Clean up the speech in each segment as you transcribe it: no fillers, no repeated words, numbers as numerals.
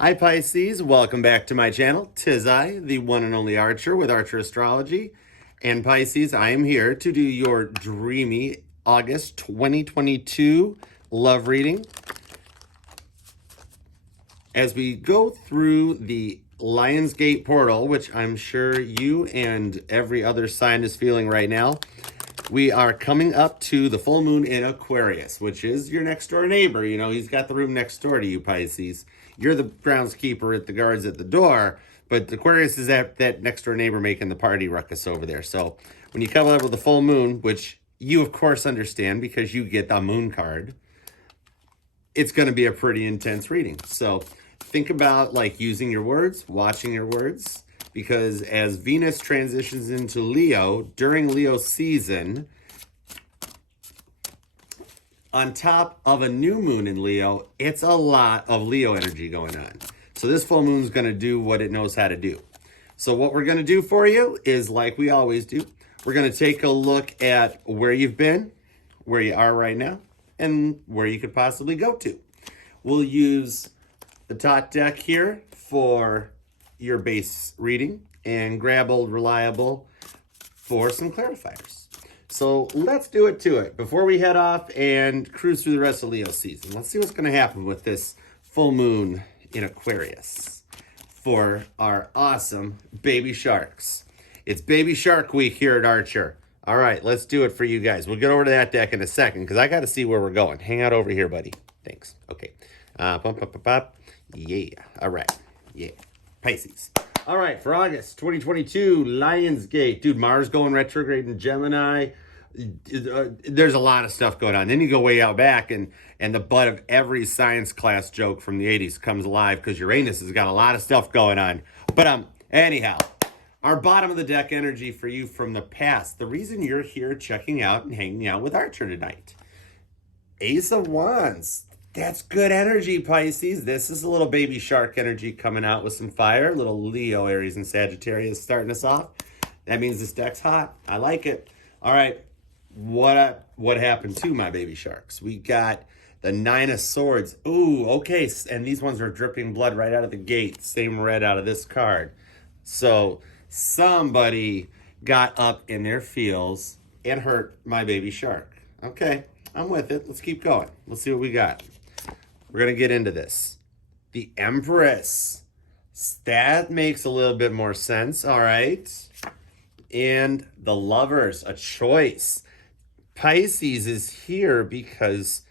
Hi Pisces, welcome back to my channel. 'Tis I, the one and only Archer with Archer Astrology. And Pisces, I am here to do your dreamy August 2022 love reading. As we go through the Lionsgate portal, which I'm sure you and every other sign is feeling right now, we are coming up to the full moon in Aquarius, which is your next door neighbor. You know, he's got the room next door to you, Pisces. You're the groundskeeper at the guards at the door, but Aquarius is that next door neighbor making the party ruckus over there. So when you come up with the full moon, which you of course understand because you get the moon card, it's going to be a pretty intense reading. So think about like using your words, watching your words, because as Venus transitions into Leo during Leo season, on top of a new moon in Leo, it's a lot of Leo energy going on. So this full moon is going to do what it knows how to do. So what we're going to do for you is like we always do. We're going to take a look at where you've been, where you are right now, and where you could possibly go to. We'll use the top deck here for your base reading and grab Old Reliable for some clarifiers. So let's do it to it. Before we head off and cruise through the rest of Leo season, let's see what's going to happen with this full moon in Aquarius for our awesome baby sharks. It's baby shark week here at Archer. All right, let's do it for you guys. We'll get over to that deck in a second because I got to see where we're going. Hang out over here, buddy. Thanks. Okay. Yeah. All right. Yeah. Pisces. All right, for August 2022, Lionsgate. Dude, Mars going retrograde in Gemini. There's a lot of stuff going on. Then you go way out back, and the butt of every science class joke from the 80s comes alive because Uranus has got a lot of stuff going on. But anyhow, our bottom of the deck energy for you from the past. The reason you're here checking out and hanging out with Archer tonight. Ace of Wands. That's good energy, Pisces. This is a little baby shark energy coming out with some fire. Little Leo, Aries, and Sagittarius starting us off. That means this deck's hot. I like it. All right. What happened to my baby sharks? We got the Nine of Swords. Ooh, okay. And these ones are dripping blood right out of the gate. Same red out of this card. So somebody got up in their feels and hurt my baby shark. Okay, I'm with it. Let's keep going. Let's see what we got. We're going to get into this. The Empress. That makes a little bit more sense. All right. And the Lovers, a choice. Pisces is here because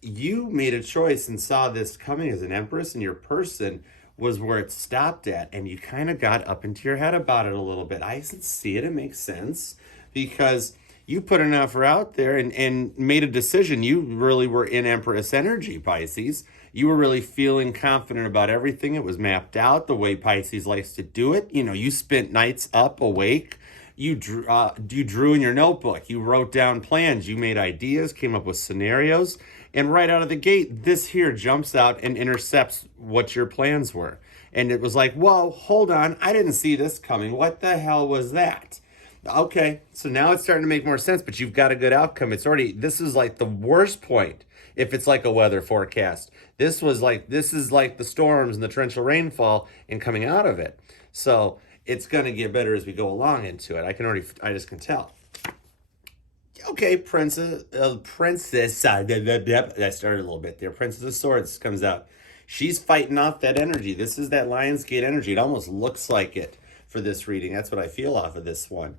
you made a choice and saw this coming as an Empress, and your person was where it stopped at, and you kind of got up into your head about it a little bit. I see it. It makes sense because you put an offer out there and made a decision. You really were in Empress energy, Pisces. You were really feeling confident about everything. It was mapped out the way Pisces likes to do it. You know, you spent nights up awake. You drew in your notebook. You wrote down plans. You made ideas, came up with scenarios. And right out of the gate, this here jumps out and intercepts what your plans were. And it was like, whoa, hold on. I didn't see this coming. What the hell was that? Okay, so now it's starting to make more sense, but you've got a good outcome. This is like the worst point if it's like a weather forecast. This is like the storms and the torrential rainfall and coming out of it. So it's going to get better as we go along into it. I just can tell. Okay, Princess, I started a little bit there. Princess of Swords comes out. She's fighting off that energy. This is that Lionsgate energy. It almost looks like it for this reading. That's what I feel off of this one.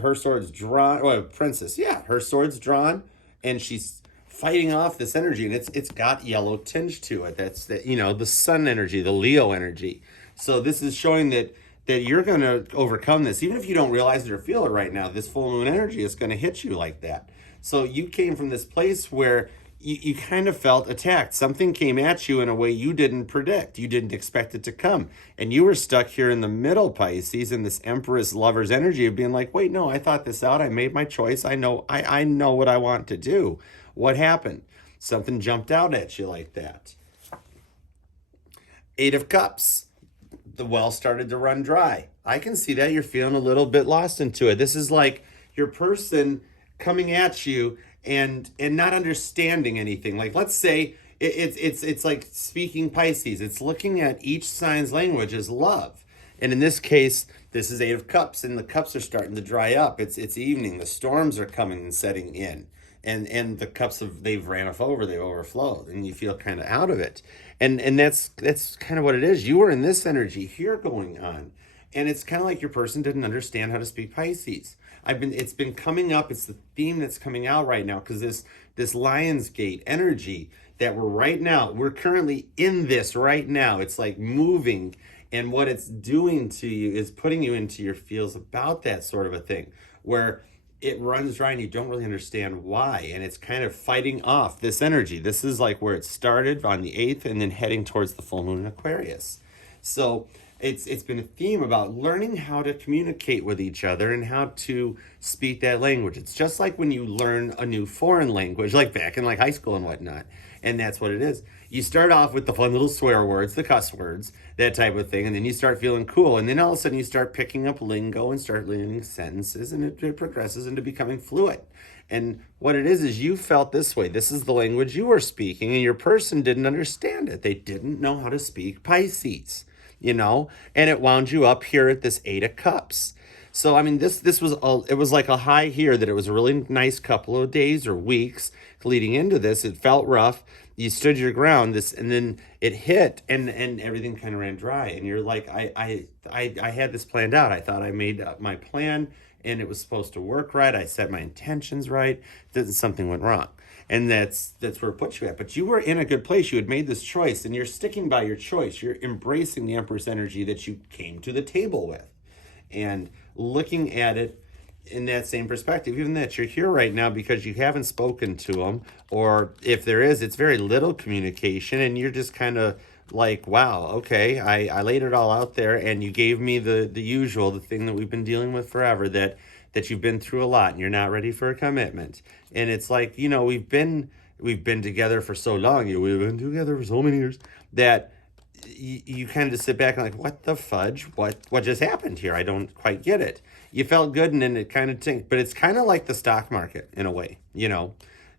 Her sword's drawn, well, Princess, yeah, her sword's drawn, and she's fighting off this energy, and it's got yellow tinge to it. That's the sun energy, the Leo energy. So this is showing that you're going to overcome this, even if you don't realize it or feel it right now. This full moon energy is going to hit you like that. So you came from this place where you kind of felt attacked. Something came at you in a way you didn't predict. You didn't expect it to come. And you were stuck here in the middle, Pisces, in this Empress Lover's energy of being like, wait, no, I thought this out. I made my choice. I know what I want to do. What happened? Something jumped out at you like that. Eight of Cups. The well started to run dry. I can see that you're feeling a little bit lost into it. This is like your person coming at you and not understanding anything. Like, let's say It's like speaking Pisces. It's looking at each sign's language as love. And in this case, this is Eight of Cups, and the cups are starting to dry up. It's evening. The storms are coming and setting in. And the cups they've ran off over, they've overflowed, and you feel kind of out of it. And that's kind of what it is. You were in this energy here going on. And it's kind of like your person didn't understand how to speak Pisces. It's been coming up. It's the theme that's coming out right now, because this Lionsgate energy that we're currently in this right now. It's like moving, and what it's doing to you is putting you into your feels about that sort of a thing, where it runs dry and you don't really understand why, and it's kind of fighting off this energy. This is like where it started on the 8th and then heading towards the full moon in Aquarius. So it's been a theme about learning how to communicate with each other and how to speak that language. It's just like when you learn a new foreign language, like back in like high school and whatnot. And that's what it is. You start off with the fun little swear words, the cuss words, that type of thing, and then you start feeling cool. And then all of a sudden you start picking up lingo and start learning sentences, and it progresses into becoming fluent. And what it is you felt this way. This is the language you were speaking, and your person didn't understand it. They didn't know how to speak Pisces, and it wound you up here at this 8 of Cups. So, I mean, it was like a high here, that it was a really nice couple of days or weeks leading into this. It felt rough. You stood your ground, and then it hit, and everything kind of ran dry. And you're like, I had this planned out. I thought I made up my plan, and it was supposed to work right. I set my intentions right. Then something went wrong. And that's where it puts you at. But you were in a good place. You had made this choice, and you're sticking by your choice. You're embracing the Empress energy that you came to the table with, and looking at it in that same perspective, even that you're here right now because you haven't spoken to them, or if there is, it's very little communication, and you're just kind of like, wow, okay, I laid it all out there, and you gave me the usual, the thing that we've been dealing with forever, that you've been through a lot and you're not ready for a commitment. And it's like, we've been together for so long, we've been together for so many years, that you kind of just sit back and like, what the fudge? What just happened here? I don't quite get it. You felt good, and then it kind of tinked. But it's kind of like the stock market in a way,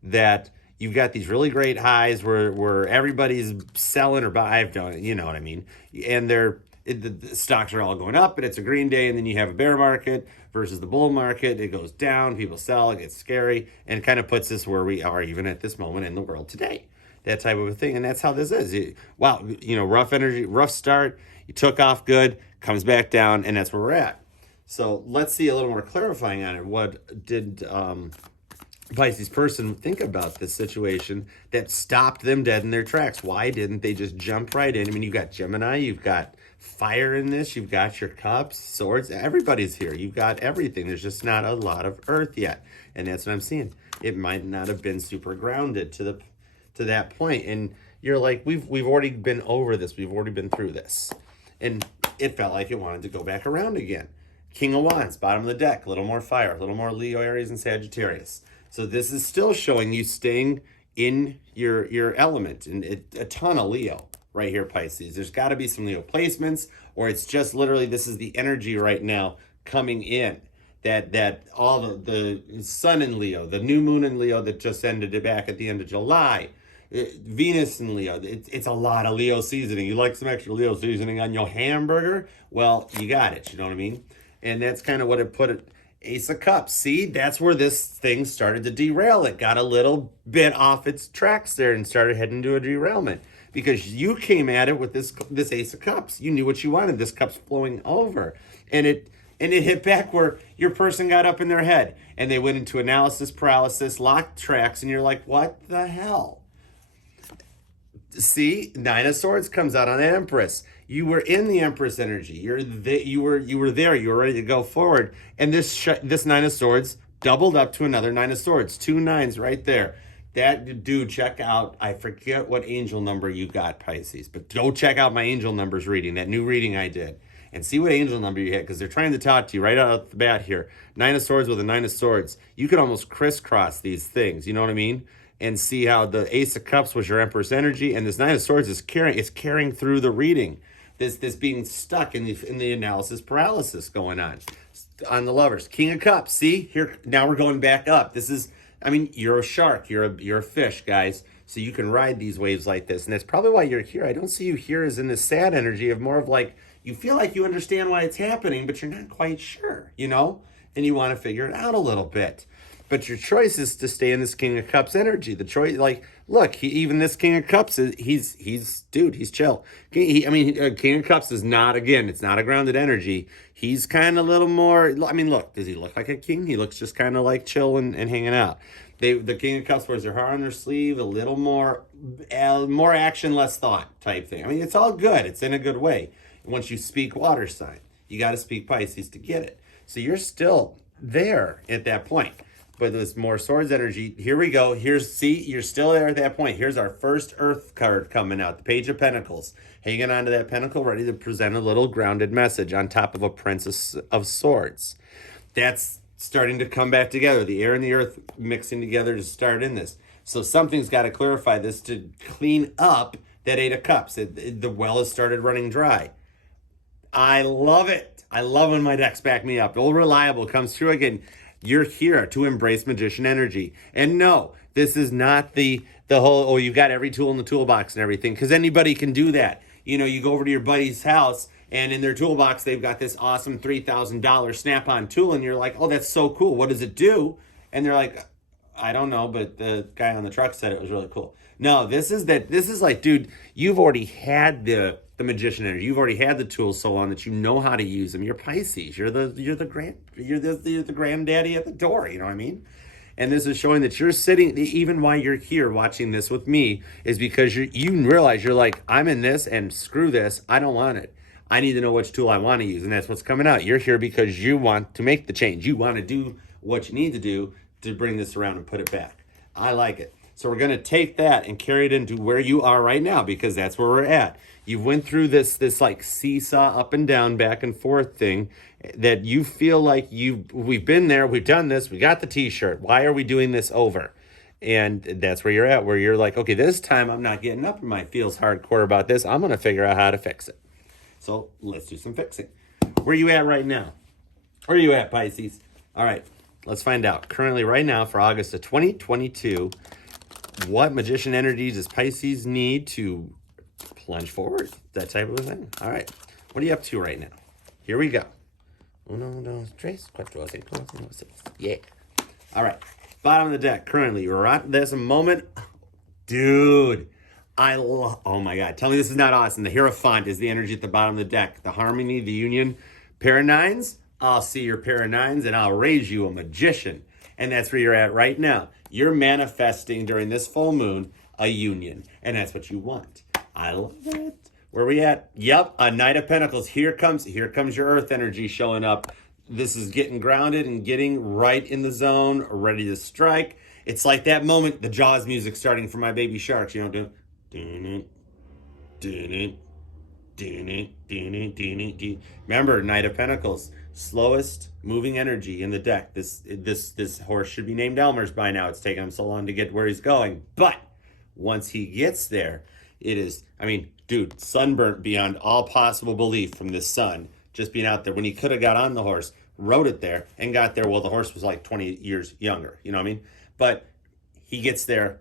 that you've got these really great highs where everybody's selling or buying. I've done it, you know what I mean? And the stocks are all going up, and it's a green day, and then you have a bear market versus the bull market. It goes down, people sell, it gets scary, and it kind of puts us where we are even at this moment in the world today. That type of a thing. And that's how this is. Rough energy, rough start. You took off good, comes back down, and that's where we're at. So let's see a little more clarifying on it. What did Pisces person think about this situation that stopped them dead in their tracks? Why didn't they just jump right in? I mean, you've got Gemini, you've got fire in this, you've got your cups, swords, everybody's here. You've got everything. There's just not a lot of earth yet. And that's what I'm seeing. It might not have been super grounded to that point, and you're like, we've already been over this, we've already been through this, and it felt like it wanted to go back around again. King of Wands, bottom of the deck, a little more fire, a little more Leo, Aries, and Sagittarius. So this is still showing you staying in your element, and a ton of Leo right here, Pisces. There's got to be some Leo placements, or it's just literally this is the energy right now coming in. That all the sun in Leo, the new moon in Leo that just ended it back at the end of July, Venus in Leo. It's a lot of Leo seasoning. You like some extra Leo seasoning on your hamburger? Well, you got it. You know what I mean? And that's kind of what it put it. Ace of Cups. See, that's where this thing started to derail. It got a little bit off its tracks there and started heading to a derailment, because you came at it with this Ace of Cups. You knew what you wanted. This cup's flowing over, and it hit back where your person got up in their head and they went into analysis paralysis, locked tracks, and you're like, what the hell? See, Nine of Swords comes out on the Empress. You were in the Empress energy. You were there. You were ready to go forward. And this Nine of Swords doubled up to another Nine of Swords. 2 nines right there. That dude, check out. I forget what angel number you got, Pisces, but go check out my angel numbers reading. That new reading I did, and see what angel number you hit, because they're trying to talk to you right out of the bat here. Nine of Swords with a Nine of Swords. You could almost crisscross these things. You know what I mean? And see how the Ace of Cups was your Empress energy, and this Nine of Swords is carrying through the reading. This being stuck in the analysis paralysis going on the Lovers. King of Cups. See here, now we're going back up. This is, I mean, you're a shark. You're a fish, guys. So you can ride these waves like this. And that's probably why you're here. I don't see you here as in this sad energy of more of like, you feel like you understand why it's happening, but you're not quite sure, you know? And you want to figure it out a little bit. But your choice is to stay in this King of Cups energy. The choice, like, look, even this King of Cups, he's chill. King of Cups is not, again, it's not a grounded energy. He's kind of a little more, I mean, look, does he look like a king? He looks just kind of like chill and hanging out. The King of Cups wears their heart on their sleeve, a little more action, less thought type thing. I mean, it's all good. It's in a good way. Once you speak water sign, you got to speak Pisces to get it. So you're still there at that point. But there's more swords energy. Here we go. See, you're still there at that point. Here's our first earth card coming out. The Page of Pentacles. Hanging onto that pentacle, ready to present a little grounded message on top of a Princess of Swords. That's starting to come back together. The air and the earth mixing together to start in this. So something's got to clarify this to clean up that Eight of Cups. The well has started running dry. I love it. I love when my decks back me up. Old Reliable comes through again. You're here to embrace magician energy. And no, this is not the whole, oh, you've got every tool in the toolbox and everything, because anybody can do that. You know, you go over to your buddy's house and in their toolbox, they've got this awesome $3,000 snap-on tool. And you're like, oh, that's so cool. What does it do? And they're like, I don't know, but the guy on the truck said it was really cool. No, this is like, dude, you've already had the magician energy. You've already had the tools so long that you know how to use them. You're Pisces. You're the granddaddy at the door. You know what I mean? And this is showing that you're sitting, even while you're here watching this with me, is because you realize you're like, I'm in this and screw this. I don't want it. I need to know which tool I want to use. And that's what's coming out. You're here because you want to make the change. You want to do what you need to do to bring this around and put it back. I like it. So we're going to take that and carry it into where you are right now, because that's where we're at. You went through this like seesaw up and down, back and forth thing that you feel like we've been there, we've done this, we got the t-shirt. Why are we doing this over? And that's where you're at, where you're like, okay, this time I'm not getting up and my feels hardcore about this. I'm going to figure out how to fix it. So let's do some fixing. Where are you at right now? Where are you at, Pisces? All right, let's find out. Currently, right now, for August of 2022, what magician energy does Pisces need to plunge forward? That type of a thing. All right. What are you up to right now? Here we go. Uno, dos, tres, cuatro, cinco, seis. Yeah. All right. Bottom of the deck. Currently, we're at this moment. Dude, oh my God. Tell me this is not awesome. The Hierophant is the energy at the bottom of the deck. The harmony, the union. Pair of nines. I'll see your pair of nines and I'll raise you a magician. And that's where you're at right now. You're manifesting during this full moon a union. And that's what you want. I love it. Where are we at? Yep, a Knight of Pentacles. Here comes your earth energy showing up. This is getting grounded and getting right in the zone, ready to strike. It's like that moment, the Jaws music starting for my baby sharks. You know, remember, Knight of Pentacles, slowest moving energy in the deck. This horse should be named Elmer's by now. It's taken him so long to get where he's going. But once he gets there, it is, I mean, dude, sunburnt beyond all possible belief from this sun, just being out there when he could have got on the horse, rode it there, and got there. Well, the horse was like 20 years younger, you know what I mean? But he gets there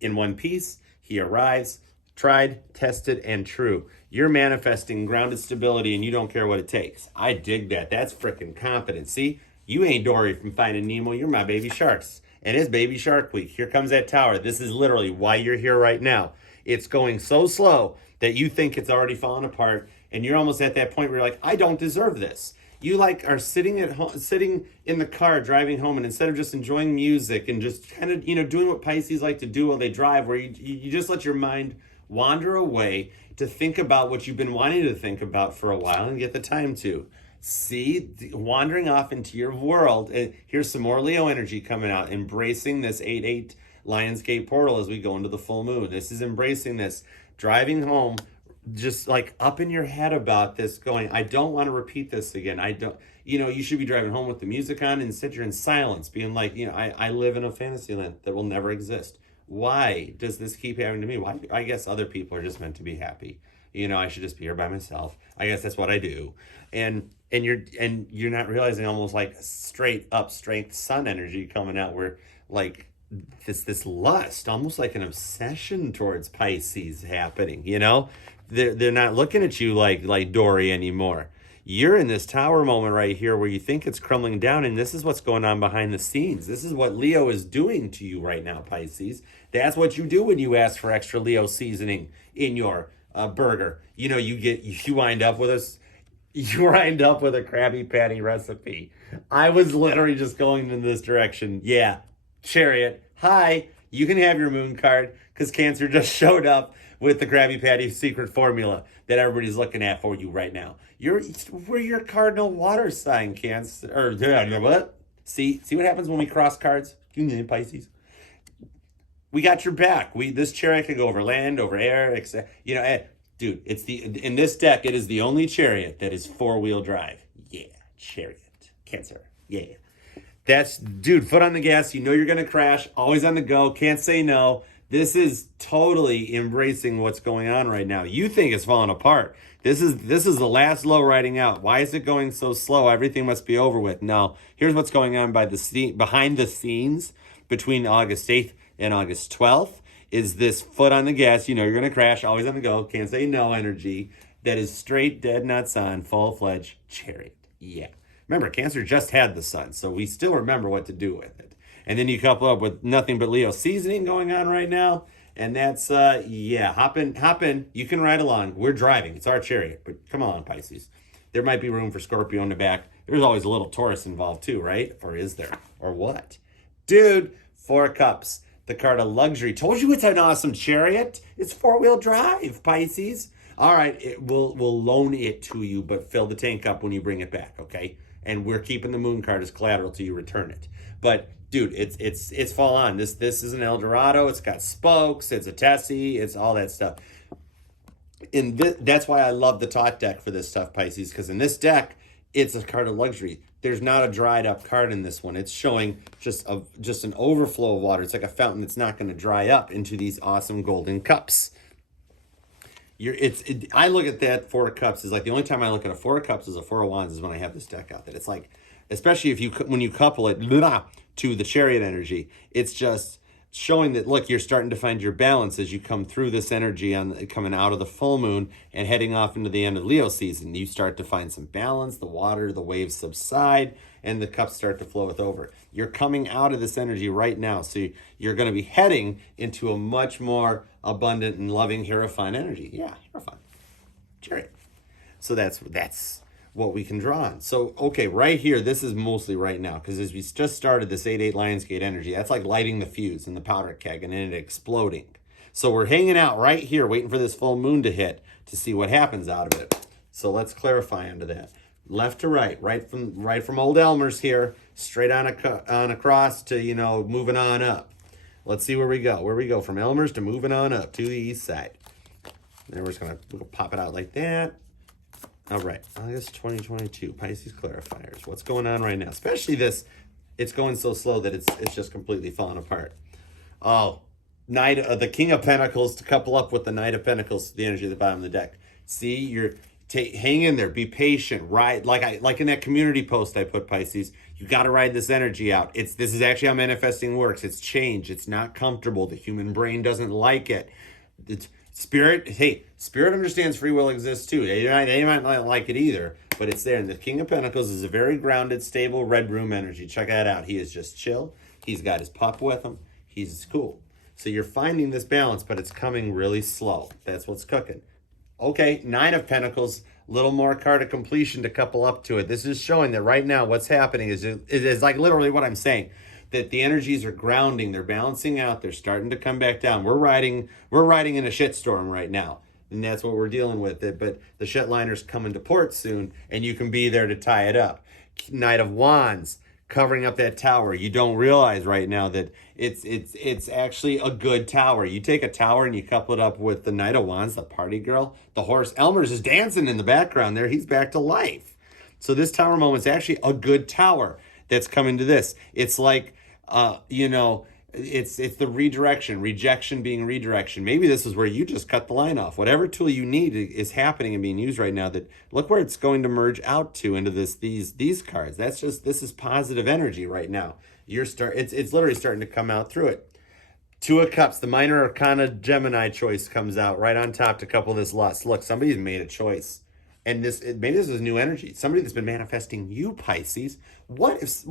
in one piece. He arrives, tried, tested, and true. You're manifesting grounded stability, and you don't care what it takes. I dig that. That's freaking confidence. See, you ain't Dory from Finding Nemo. You're my baby sharks. And it's Baby Shark Week. Here comes that tower. This is literally why you're here right now. It's going so slow that you think it's already fallen apart, and you're almost at that point where you're like, I don't deserve this. You like are sitting at home, sitting in the car driving home, and instead of just enjoying music and just kind of, you know, doing what Pisces like to do while they drive, where you just let your mind wander away to think about what you've been wanting to think about for a while and get the time to. See, wandering off into your world. And here's some more Leo energy coming out, embracing this 8-8 Lionsgate portal as we go into the full moon. This is embracing this, driving home, just like up in your head about this, going, I don't want to repeat this again. I don't, you know, you should be driving home with the music on and sit here in silence, being like, you know, I live in a fantasy land that will never exist. Why does this keep happening to me? Why? I guess other people are just meant to be happy. You know, I should just be here by myself. I guess that's what I do. And you're not realizing almost like straight up strength sun energy coming out where like this lust, almost like an obsession towards Pisces happening, you know? They're not looking at you like Dory anymore. You're in this tower moment right here where you think it's crumbling down, and this is what's going on behind the scenes. This is what Leo is doing to you right now, Pisces. That's what you do when you ask for extra Leo seasoning in your burger. You know, you wind up with you wind up with a Krabby Patty recipe. I was literally just going in this direction. Yeah, Chariot. Hi, you can have your moon card because Cancer just showed up with the Krabby Patty secret formula that everybody's looking at for you right now. We're your cardinal water sign, Cancer. Or what? See what happens when we cross cards? Pisces. We got your back. This chariot can go over land, over air, etc. You know, dude, in this deck, it is the only chariot that is 4-wheel drive. Yeah, Chariot. Cancer. Yeah. That's, dude, foot on the gas. You know you're going to crash. Always on the go. Can't say no. This is totally embracing what's going on right now. You think it's falling apart. This is the last low riding out. Why is it going so slow? Everything must be over with. No. Here's what's going on behind the scenes between August 8th and August 12th is this foot on the gas. You know you're going to crash. Always on the go. Can't say no energy. That is straight dead nuts on full-fledged Chariot. Yeah. Remember, Cancer just had the sun, so we still remember what to do with it. And then you couple up with nothing but Leo seasoning going on right now. And that's, yeah, hop in. You can ride along. We're driving. It's our chariot. But come on, Pisces. There might be room for Scorpio in the back. There's always a little Taurus involved too, right? Or is there? Or what? Dude, 4 cups. The card of luxury. Told you it's an awesome chariot. It's 4-wheel drive, Pisces. All right, we'll loan it to you, but fill the tank up when you bring it back, okay? And we're keeping the moon card as collateral till you return it. But dude, it's fall on. This is an Eldorado. It's got spokes. It's a Tessie. It's all that stuff. That's why I love the top deck for this stuff, Pisces, because in this deck, it's a card of luxury. There's not a dried up card in this one. It's showing just an overflow of water. It's like a fountain that's not going to dry up into these awesome golden cups. I look at that 4 of cups is like the only time I look at a 4 of cups is a 4 of wands is when I have this deck out. That it's like, especially when you couple it to the chariot energy, it's just showing that, look, you're starting to find your balance as you come through this energy coming out of the full moon and heading off into the end of Leo season. You start to find some balance, the water, the waves subside, and the cups start to flow over. You're coming out of this energy right now. So you're going to be heading into a much more abundant and loving Hierophant energy. Yeah, Hierophant. Chariot. So that's what we can draw on. So, okay, right here, this is mostly right now, because as we just started this 8-8 Lionsgate energy, that's like lighting the fuse in the powder keg and then it exploding. So we're hanging out right here, waiting for this full moon to hit to see what happens out of it. So let's clarify into that. Left to right from old Elmer's here, straight on across to, you know, moving on up. Let's see where we go. Where we go from Elmer's to moving on up to the east side. Then we're just going to pop it out like that. All right, August 2022, Pisces clarifiers. What's going on right now? Especially this, it's going so slow that it's just completely falling apart. Oh, the King of Pentacles to couple up with the Knight of Pentacles to the energy at the bottom of the deck. See, hang in there, be patient, ride like in that community post I put, Pisces. You got to ride this energy out. This is actually how manifesting works. It's change. It's not comfortable. The human brain doesn't like it. Spirit understands free will exists too. They might not like it either, but it's there. And the King of Pentacles is a very grounded, stable red room energy. Check that out. He is just chill. He's got his pup with him. He's cool. So you're finding this balance, but it's coming really slow. That's what's cooking. Okay, 9 of Pentacles, little more card of completion to couple up to it. This is showing that right now what's happening is like literally what I'm saying. That the energies are grounding, they're balancing out, they're starting to come back down. We're riding in a shitstorm right now, and that's what we're dealing with. But the shitliner's coming to port soon, and you can be there to tie it up. Knight of Wands, covering up that tower. You don't realize right now that it's actually a good tower. You take a tower and you couple it up with the Knight of Wands, the party girl, the horse. Elmer's is dancing in the background there. He's back to life. So this tower moment is actually a good tower that's coming to this. It's like, it's the rejection being redirection. Maybe this is where you just cut the line off. Whatever tool you need is happening and being used right now. That look where it's going to merge out to into these cards. This is positive energy right now. It's literally starting to come out through it. Two of Cups, the minor arcana Gemini choice comes out right on top to couple this lust. Look, somebody's made a choice. And maybe this is new energy. Somebody that's been manifesting you, Pisces. What if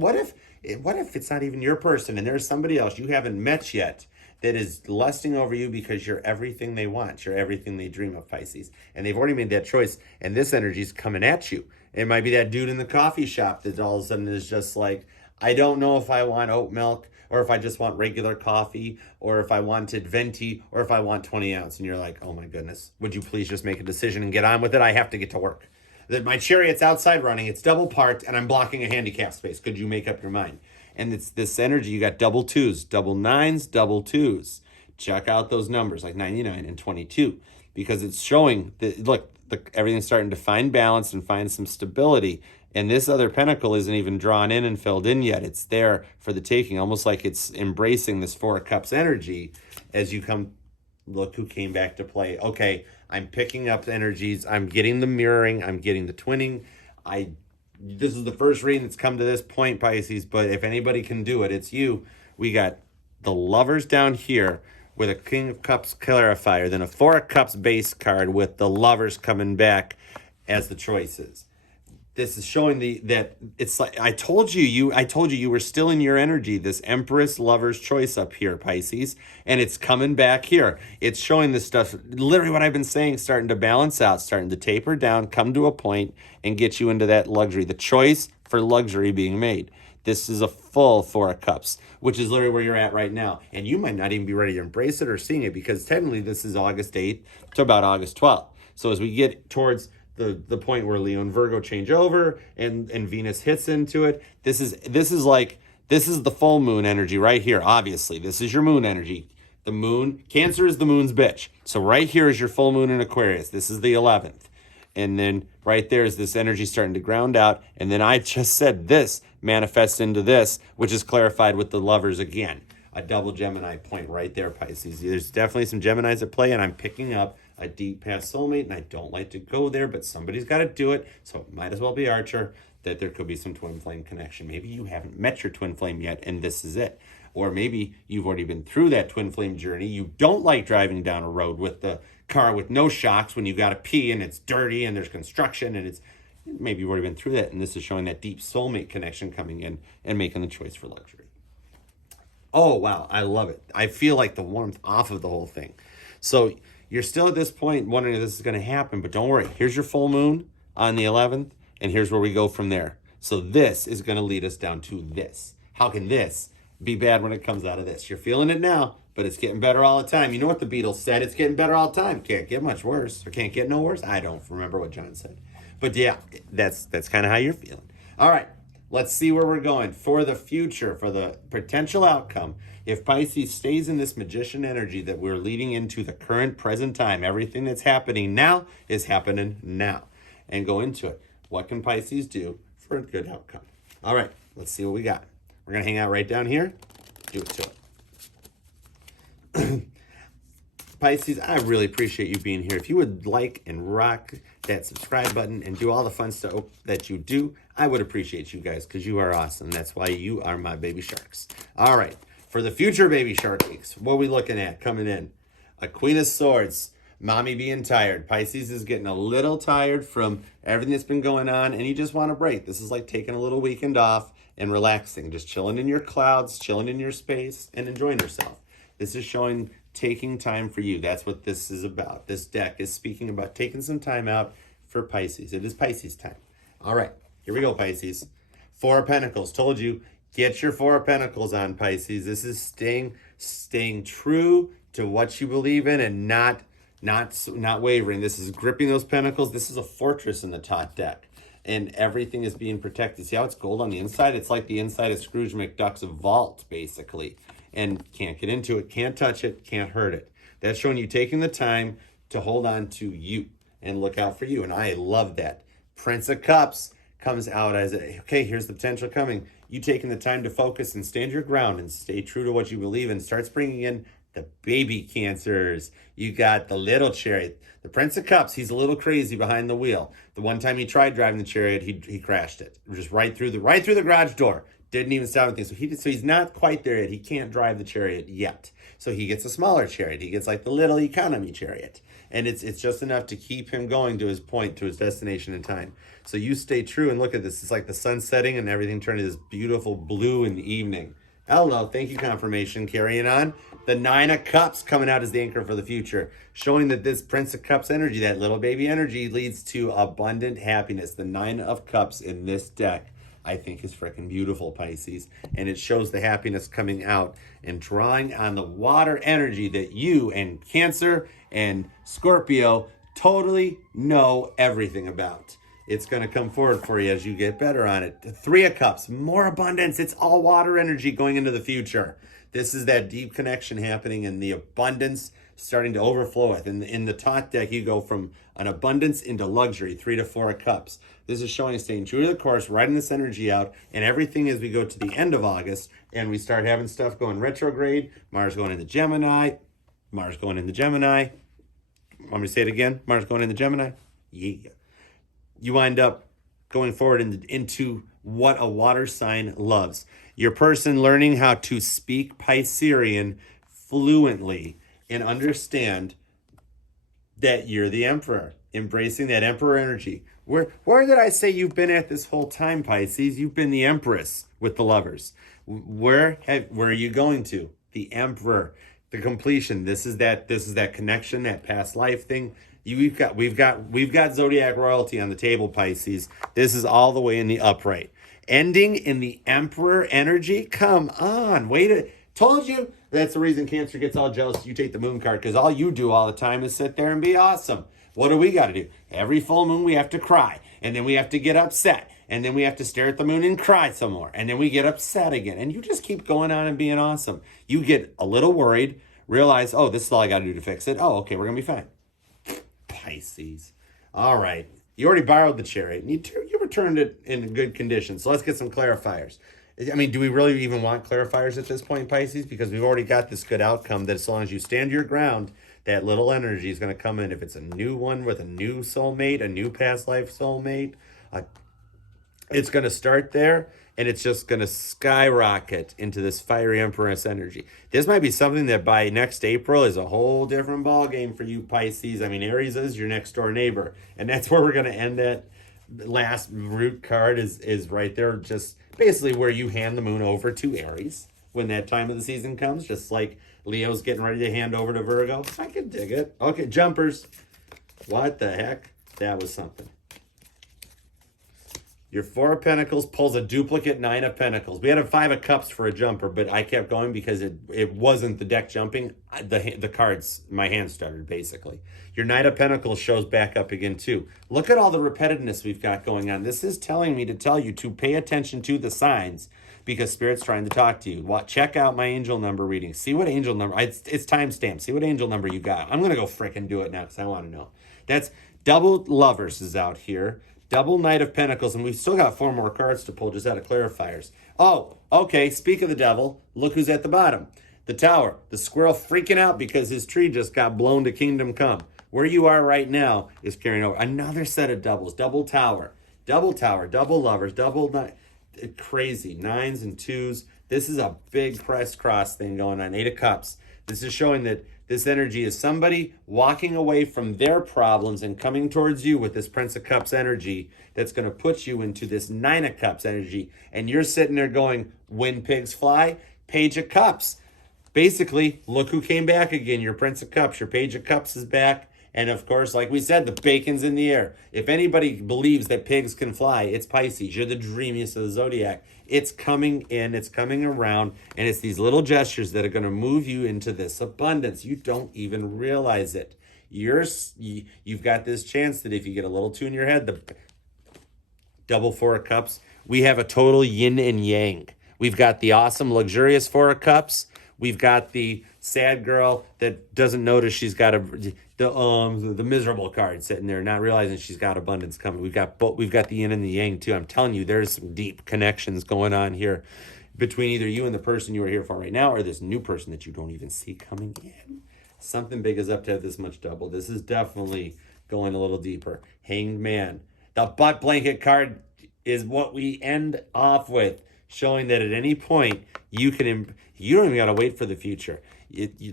it's not even your person and there's somebody else you haven't met yet that is lusting over you because you're everything they want. You're everything they dream of, Pisces. And they've already made that choice. And this energy is coming at you. It might be that dude in the coffee shop that all of a sudden is just like, I don't know if I want oat milk, or if I just want regular coffee, or if I wanted venti, or if I want 20 ounce. And you're like, oh my goodness, would you please just make a decision and get on with it? I have to get to work. That my chariot's outside running, it's double parked, and I'm blocking a handicap space. Could you make up your mind? And it's this energy, you got double twos, double nines, double twos. Check out those numbers, like 99 and 22, because it's showing that, look, everything's starting to find balance and find some stability. And this other pentacle isn't even drawn in and filled in yet. It's there for the taking, almost like it's embracing this Four of Cups energy as you come. Look who came back to play. Okay, I'm picking up energies. I'm getting the mirroring. I'm getting the twinning. This is the first reading that's come to this point, Pisces, but if anybody can do it, it's you. We got the Lovers down here with a King of Cups clarifier, then a Four of Cups base card with the Lovers coming back as the choices. This is showing that it's like I told you were still in your energy, this Empress Lover's choice up here, Pisces, and it's coming back here. It's showing this stuff, literally what I've been saying, starting to balance out, starting to taper down, come to a point and get you into that luxury, the choice for luxury being made. This is a full Four of Cups, which is literally where you're at right now. And you might not even be ready to embrace it or seeing it, because technically this is August 8th to about August 12th. So as we get towards the point where Leo and Virgo change over and Venus hits into it, this is the full moon energy right here. Obviously, this is your moon energy. The moon, Cancer is the moon's bitch. So right here is your full moon in Aquarius. This is the 11th. And then right there is this energy starting to ground out. And then I just said this manifests into this, which is clarified with the Lovers again. A double Gemini point right there, Pisces. There's definitely some Geminis at play, and I'm picking up a deep past soulmate, and I don't like to go there, but somebody's got to do it, so it might as well be Archer, that there could be some twin flame connection. Maybe you haven't met your twin flame yet, and this is it. Or maybe you've already been through that twin flame journey. You don't like driving down a road with the car with no shocks when you got to pee, and it's dirty, and there's construction, and maybe you've already been through that, and this is showing that deep soulmate connection coming in and making the choice for luxury. Oh, wow, I love it. I feel like the warmth off of the whole thing. So you're still at this point wondering if this is going to happen, but don't worry. Here's your full moon on the 11th, and here's where we go from there. So this is going to lead us down to this. How can this be bad when it comes out of this? You're feeling it now, but it's getting better all the time. You know what the Beatles said? It's getting better all the time. Can't get much worse, or can't get no worse. I don't remember what John said. But yeah, that's kind of how you're feeling. All right, let's see where we're going for the future, for the potential outcome. If Pisces stays in this magician energy that we're leading into the current present time, everything that's happening now is happening now, and go into it. What can Pisces do for a good outcome? All right, let's see what we got. We're going to hang out right down here. Do it to it. Pisces, I really appreciate you being here. If you would like and rock that subscribe button and do all the fun stuff that you do, I would appreciate you guys, because you are awesome. That's why you are my baby sharks. All right. For the future baby shark weeks, what are we looking at coming in? A Queen of Swords, mommy being tired. Pisces is getting a little tired from everything that's been going on, and you just want a break. This is like taking a little weekend off and relaxing, just chilling in your clouds, chilling in your space, and enjoying yourself. This is showing taking time for you. That's what this is about. This deck is speaking about taking some time out for Pisces. It is Pisces time. All right, here we go, Pisces. Four of Pentacles. Told you. Get your Four of Pentacles on, Pisces. This is staying true to what you believe in and not wavering. This is gripping those pentacles. This is a fortress in the top deck, and everything is being protected. See how it's gold on the inside? It's like the inside of Scrooge McDuck's vault, basically, and can't get into it, can't touch it, can't hurt it. That's showing you taking the time to hold on to you and look out for you, and I love that. Prince of Cups comes out as, okay, here's the potential coming. You taking the time to focus and stand your ground and stay true to what you believe in starts bringing in the baby Cancers. You got the little chariot. The Prince of Cups, he's a little crazy behind the wheel. The one time he tried driving the chariot, he crashed it. Just right through the garage door. Didn't even stop anything. So he's not quite there yet. He can't drive the chariot yet. So he gets a smaller chariot. He gets like the little economy chariot. And it's just enough to keep him going to his point, to his destination in time. So you stay true and look at this. It's like the sun setting and everything turning this beautiful blue in the evening. Hello, thank you, confirmation. Carrying on. The Nine of Cups coming out as the anchor for the future, showing that this Prince of Cups energy, that little baby energy, leads to abundant happiness. The Nine of Cups in this deck, I think, is freaking beautiful, Pisces. And it shows the happiness coming out and drawing on the water energy that you and Cancer and Scorpio totally know everything about. It's going to come forward for you as you get better on it. The Three of Cups, more abundance. It's all water energy going into the future. This is that deep connection happening and the abundance starting to overflow with. In the top deck, you go from an abundance into luxury, 3 to 4 of Cups. This is showing staying true to the course, riding this energy out, and everything as we go to the end of August and we start having stuff going retrograde, Mars going into Gemini, Mars going into Gemini. Want me to say it again? Mars going into Gemini? Yeah. You wind up going forward into what a water sign loves. Your person learning how to speak Piscean fluently and understand that you're the emperor, embracing that emperor energy. Where did I say you've been at this whole time, Pisces? You've been the empress with the lovers. Where are you going to? The emperor, the completion. This is that connection, that past life thing. We've got zodiac royalty on the table, Pisces. This is all the way in the upright. Ending in the emperor energy. Come on, told you. That's the reason Cancer gets all jealous. You take the moon card because all you do all the time is sit there and be awesome. What do we got to do? Every full moon we have to cry, and then we have to get upset, and then we have to stare at the moon and cry some more, and then we get upset again, and you just keep going on and being awesome. You get a little worried, realize, oh, this is all I got to do to fix it. Oh, okay, we're gonna be fine. Pisces. All right. You already borrowed the chariot. You returned it in good condition. So let's get some clarifiers. I mean, do we really even want clarifiers at this point, Pisces? Because we've already got this good outcome that as long as you stand your ground, that little energy is going to come in. If it's a new one with a new soulmate, a new past life soulmate, it's going to start there. And it's just going to skyrocket into this fiery empress energy. This might be something that by next April is a whole different ball game for you, Pisces. I mean, Aries is your next door neighbor. And that's where we're going to end that. Last root card is right there. Just basically where you hand the moon over to Aries when that time of the season comes. Just like Leo's getting ready to hand over to Virgo. I can dig it. Okay, jumpers. What the heck? That was something. Your Four of Pentacles pulls a duplicate Nine of Pentacles. We had a Five of Cups for a jumper, but I kept going because it wasn't the deck jumping. The cards, my hand started, basically. Your Knight of Pentacles shows back up again, too. Look at all the repetitiveness we've got going on. This is telling me to tell you to pay attention to the signs because Spirit's trying to talk to you. Check out my angel number reading. See what angel number... It's timestamped. See what angel number you got. I'm going to go frickin' do it now because I want to know. That's double lovers is out here. Double Knight of Pentacles, and we've still got 4 more cards to pull just out of clarifiers. Oh, okay, speak of the devil, look who's at the bottom. The Tower, the squirrel freaking out because his tree just got blown to kingdom come. Where you are right now is carrying over. Another set of doubles, double tower, double lovers, double Knight. Crazy, 9s and 2s. This is a big pressed cross thing going on. 8 of Cups. This is showing that this energy is somebody walking away from their problems and coming towards you with this Prince of Cups energy that's going to put you into this 9 of Cups energy. And you're sitting there going, when pigs fly, Page of Cups. Basically, look who came back again. Your Prince of Cups, your Page of Cups is back. And of course, like we said, the bacon's in the air. If anybody believes that pigs can fly, it's Pisces. You're the dreamiest of the zodiac. It's coming in, it's coming around, and it's these little gestures that are going to move you into this abundance. You don't even realize it. You've got this chance that if you get a little too in your head, the double 4 of Cups, we have a total yin and yang. We've got the awesome, luxurious 4 of Cups. We've got the sad girl that doesn't notice she's got the miserable card sitting there, not realizing she's got abundance coming. We've got the yin and the yang too. I'm telling you, there's some deep connections going on here between either you and the person you are here for right now, or this new person that you don't even see coming in. Something big is up to have this much double. This is definitely going a little deeper. Hanged Man. The butt blanket card is what we end off with. showing that at any point you can, you don't even got to wait for the future.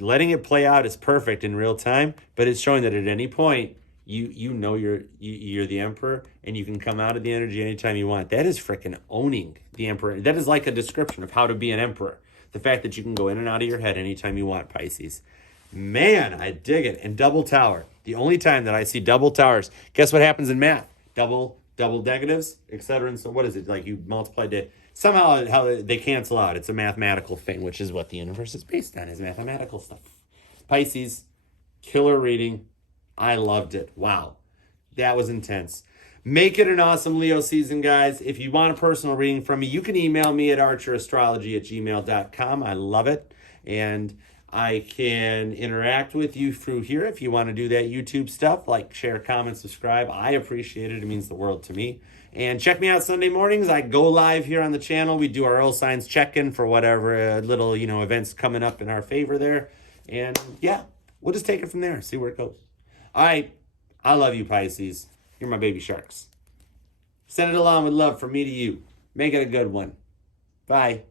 Letting it play out is perfect in real time, but it's showing that at any point you know you're the emperor, and you can come out of the energy anytime you want. That is freaking owning the emperor. That is like a description of how to be an emperor. The fact that you can go in and out of your head anytime you want, Pisces. Man, I dig it. And double tower. The only time that I see double towers, guess what happens in math? Double negatives, etc. And so what is it? Like you multiply it. Somehow how they cancel out. It's a mathematical thing, which is what the universe is based on, is mathematical stuff. Pisces, killer reading. I loved it. Wow. That was intense. Make it an awesome Leo season, guys. If you want a personal reading from me, you can email me at archerastrology@gmail.com. I love it. And I can interact with you through here if you want to do that YouTube stuff, like share, comment, subscribe. I appreciate it. It means the world to me. And check me out Sunday mornings. I go live here on the channel. We do our earth signs check-in for whatever little, events coming up in our favor there. And yeah, we'll just take it from there. See where it goes. All right. I love you, Pisces. You're my baby sharks. Send it along with love from me to you. Make it a good one. Bye.